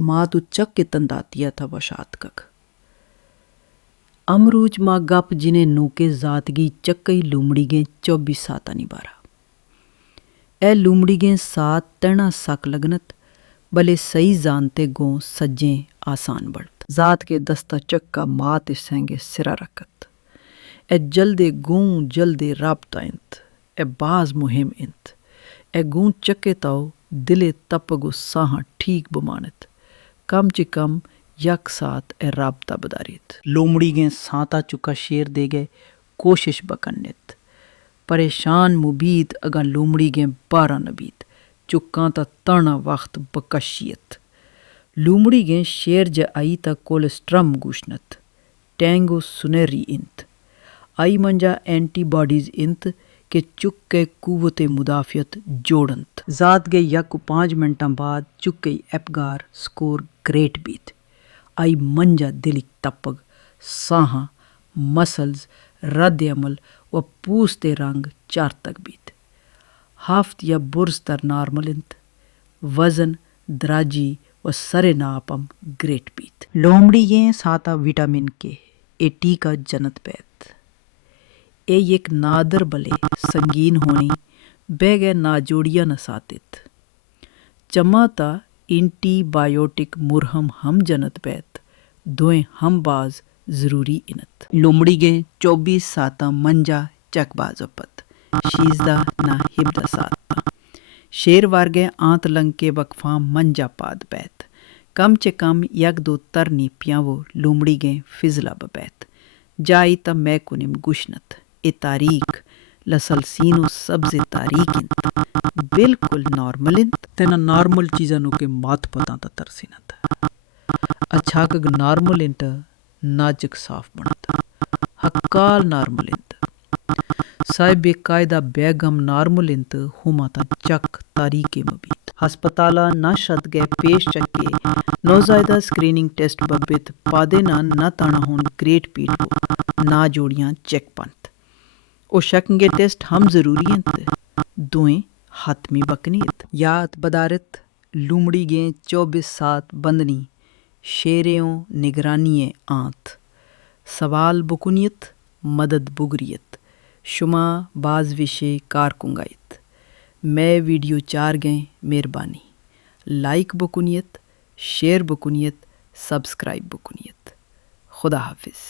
माँ तो चक के तंदातिया था वशात कक अमरूज माँ गप जिने नूके जातगी चक्कई लूमड़ी गे 24 सातानी बारा ए लूमड़ी गे सात तैना सक लगनत भले सही जानते गो सज्जे आसान बढ़त जात के दस्ता चक्का मात सेंगे सिरा रखत ए जल्दे गूं जल्दे राबता इंत ए बाज मुहिम इंत ए गूं चक्के ताओ दिले तपगो साहा ठीक बमानत कम चे कम यक साथ ए राबता बदारित लोमड़ी गे साता चुका शेर दे गए कोशिश बकन्नित परेशान मुबीद अगा लोमड़ी गे 12 नबीत चुक्का ता तर्ना वक्त बकशियत लोमड़ी गे शेर ज आई ता कोलेस्ट्रम गुशनत टैंगो सुनेरी इंत आई मंजा एंटीबॉडीज इंत के चुक्के कुवते मुदाफियत जोड़ंत जात गे यक 5 मिनटा बाद चुक्के एपगार स्कोर ग्रेट बीत आई मंजा दिलिक तपग साहा मसल्स रद्द अमल व पूसते रंग चार तक बीत हाफ्त या बुर्स तर नॉर्मल इंत वजन द्राजी व सरे नापम ग्रेट बीत लोमड़ी ये साता विटामिन के ए टी का जनत पैत ए एक नादर बले संगीन होनी बेगे नाजोड़िया न सातित चमाता एंटीबायोटिक मुरहम हम जनत पैत दोए हम बाज जरूरी इनत लोमड़ी गे 24 साता मंजा चकबाज अपत शीजदा ना हिबदा साता शेर वारगे आंत लंग के वकफा मंजा पाद पैत कम चे कम यक दो तरनी प्यावो लोमड़ी गे फिजला बपैत जाई ता मैं कुनिम गुशनत ए तारीख लसलसीनो सब्ज़े तारीख इंत बिल्कुल नॉर्मल इंत तेना नॉर्मल चीज़ा नु के मात पता ता तरसीनत अच्छा कग नॉर्मल इंत नाजक साफ बनत हक्काल नॉर्मल इंत साय बेकायदा बेगम नॉर्मल इंत हुमाता चक तारीके मबीत हस्पताला ना शद गए पेश चक्के नौजायदा स्क्रीनिंग टेस्ट बबित पादे ना ताना होन ग्रेट पीट हो ना जोड़ियां चेक पंत ओ शकेंगे टेस्ट हम जरूरी हैं दुएं हाथमी बकनीत याद बदारत लूमड़ी गे 24 सात बंदनी शेरेयों निगरानिये आंत सवाल बुकुनियत मदद बुगरियत शुमा बाज विषय कारकुंगायत मैं वीडियो 4 गए मेहरबानी लाइक बुकुनियत शेयर बुकुनियत सब्सक्राइब बुकुनियत खुदा हाफिज।